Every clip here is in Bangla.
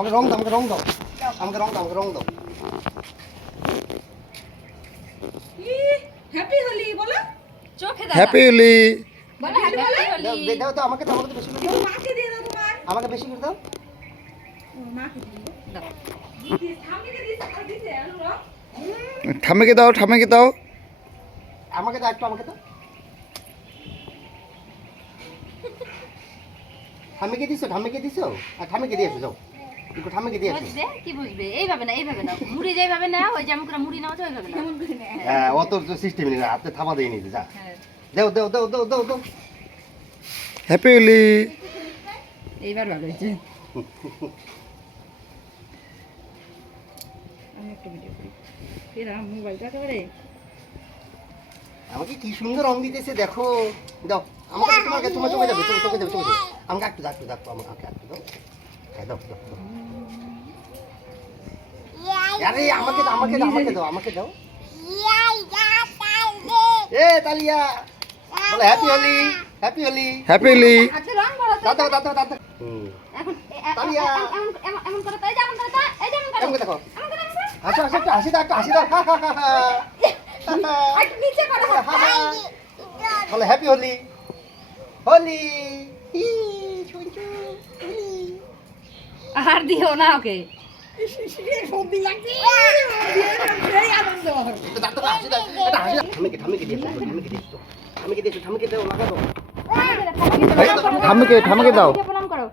আমাকে রং দাও, আমাকে রং দাও, আমাকে রং দাও, আমাকে রং দাও। হ্যাপি হোলি বলো, চোখে দাও। হ্যাপি হোলি। বলো হ্যাপি হোলি। দাও দাও দাও, আমাকে দাও, আমাকে বেশি করে দাও, মাকে দিয়ে দাও তোমার। আমাকে বেশি করে দাও। মাকে দিয়ে দাও। দিতে সামনেকে দিতে আর দিতে আলো রং। ঠাম্মিকে দাও, ঠাম্মিকে দাও। আমাকে দাও একটু, আমাকে দাও। ঠাম্মিকে দিছো, ঠাম্মিকে দিছো, আর ঠাম্মিকে দিয়ে আসো, যাও একটু ঠাম্মিকে দিয়ে আসো। বুঝবে কি বুঝবে? এইভাবে না, এইভাবে না, মুড়ি যেভাবে না ওই যেমন করে মুড়ি নাও ওইভাবে না। কেমন করে নেয়? হ্যাঁ, অত সিস্টেম নেই, হাতে থাবা দিয়ে নিতে যা। হ্যাঁ, দাও দাও দাও দাও দাও দাও। হ্যাপি হোলি। এইবার ভালো হয়েছে। আমি একটা ভিডিও করি। এরা মোবাইলটা একেবারে আমাকে কি সুন্দর রং দিতেছে দেখো। দাও আমাকে, তোমাকে, তোমার চোখে যাবে, তোমার চোখে যাবে, চোখে যাবে। আমাকে একটু দাও, একটু দাও, আমাকে একটু দাও। হ্যাঁ দাও দাও দাও। আরে আমাকে দাও, আমাকে দাও, আমাকে দাও, আমাকে দাও। এ তালিয়া বলে happy Holi, happy Holi. Happy Holi. আচ্ছা রং বলো তো। দাও দাও দাও দাও দাও। হুম, এখন তালিয়া। এমন এমন এমন করে তাই যেমন করে এই যেমন করে এমন করে দেখো। এমন করে এমন করে। হাসো হাসো, একটু হাসি দাও, একটু হাসি দাও। হা হা হা হা। আর নিচে করে হা হা। বলে হ্যাপি হোলি, হোলি। ই ছুঁচু হোলি। আর দিও না ওকে। সর্দি লাগছে। এই আনন্দ। এটা দাও, হাসি দাও, এটা হাসি দাও। ঠাম্মিকে, ঠাম্মিকে দিয়ে আসো, ঠাম্মিকে দিয়ে আসো, ঠাম্মিকে দিয়ে আসো, ঠাম্মিকে দাও, লাগা দাও। ঠাম্মিকে, ঠাম্মিকে দাও। প্রণাম করো।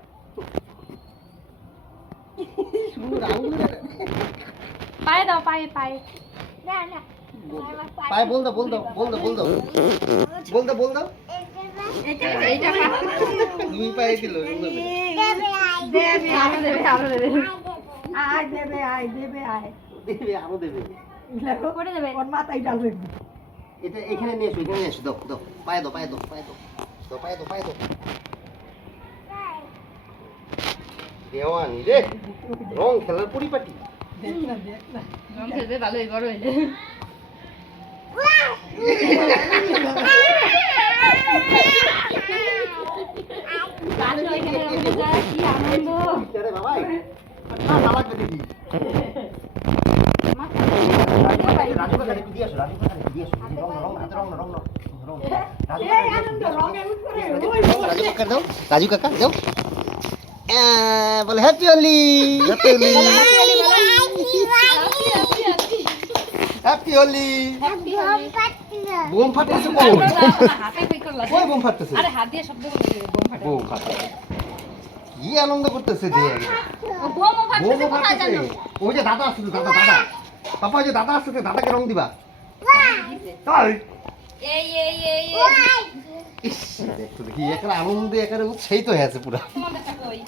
পায়ে দাও, পায়ে পায়ে। পায়ে বল দাও, বল দাও, বল দাও, বল দাও, বল দাও, বল দাও। এইটা দুই পায়ে দিল, সুন্দর করে। দেবে আরো দেবে, আরো দেবে। আয় দেবে আয় দেবে আয়। দেবে, আরো দেবে। দেখো করে দেবে। ওর মাথায় ডালবে। এটা এখানে নিয়ে এসো, এখানে নিয়ে এসো, দাও দাও, পায়ে দাও, পায়ে দাও, পায়ে দাও, দাও, পায়ে দাও, পায়ে দাও। দেওয়ানি রে, রং খেলার পরিপাটি। দেখ না দেখ না। রং খেলবে ভালোই বড় হইলে। দাদু এখানে রঙে যায়, কি আনন্দ। আরে বাবাই, ঠান্ডা লাগবে দিদি। রাজু কাকা একটু দিয়ে আসো, রাজু কাকা একটু দিয়ে আসো। রং না, রং না, হাতে রং না, রং না, রং না। রাজু কাকা এই আনন্দ রঙে উঠরে। রাজু কাকা দাও, রাজু কাকা দাও। বলে happy Holi, happy Holi, happy Holi. Bomb ফাটতেছে কোন? হাতে কই করলা? কই বোম ফাটতেছে? আরে হাত দিয়ে শব্দ করে বোম ফাটে। বোম ফাটতেছে। কি আনন্দ করতেছে যে? ও বোমও ফাটছে বোম কোথায় ফাটতেছে। জানো? ওই যে দাদা আসছে, দাদা, দাদা। পাপা ওই যে দাদা আসছে, দাদাকে রং দিবা। তাই এই ইস, দেখো দেখি একারে আনন্দে একারে উৎসাহিত হয়ে আছে পুরা। তোমাদেরটা কই?